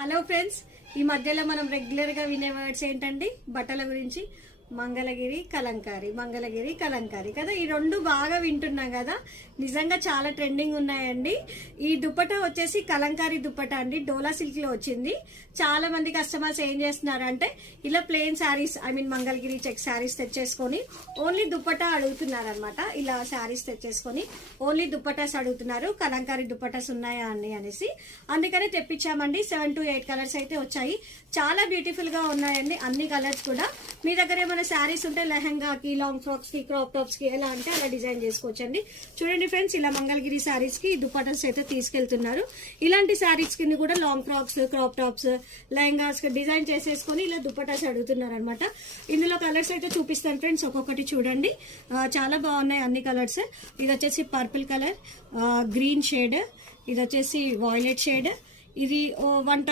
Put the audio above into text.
Hello friends, ఈ మధ్యలో మనం రెగ్యులర్గా వినే వర్డ్స్ ఏంటండి? బట్టల గురించి మంగళగిరి కలంకారీ, మంగళగిరి కలంకారీ కదా. ఈ రెండు బాగా వింటున్నాం కదా. నిజంగా చాలా ట్రెండింగ్ ఉన్నాయండి. ఈ దుప్పటా వచ్చేసి కలంకారీ దుప్పటా అండి, డోలా సిల్క్ లో వచ్చింది. చాలా మంది కస్టమర్స్ ఏం చేస్తున్నారంటే ఇలా ప్లెయిన్ శారీస్, మంగళగిరి చెక్ శారీస్ తెచ్చేసుకొని ఓన్లీ దుప్పటా అడుగుతున్నారు అనమాట. ఇలా శారీస్ తెచ్చేసుకొని ఓన్లీ దుప్పటాస్ అడుగుతున్నారు. కలంకారీ దుప్పటాస్ ఉన్నాయా అండి అనేసి అందుకనే తెప్పించామండి. 7 to 8 కలర్స్ అయితే వచ్చాయి. చాలా బ్యూటిఫుల్ గా ఉన్నాయండి అన్ని కలర్స్ కూడా. మీ దగ్గర ఏమైనా శారీస్ ఉంటే లెహంగాకి, లాంగ్ ఫ్రాక్స్ కి, క్రాప్ టాప్స్ కి ఎలా అంటే అలా డిజైన్ చేసుకోవచ్చండి. చూడండి ఫ్రెండ్స్, ఇలా మంగళగిరి శారీస్ కి దుప్పటాస్ అయితే తీసుకెళ్తున్నారు. ఇలాంటి శారీస్ కింద కూడా long frocks, crop tops, lehengas design చేసేసుకొని ఇలా దుప్పటాస్ అడుగుతున్నారు అనమాట. ఇందులో కలర్స్ అయితే చూపిస్తాను ఫ్రెండ్స్, ఒక్కొక్కటి చూడండి. చాలా బాగున్నాయి అన్ని కలర్స్. ఇది వచ్చేసి పర్పుల్ కలర్, గ్రీన్ షేడ్, ఇది వచ్చేసి వాయిలెట్ షేడ్, ఇది 1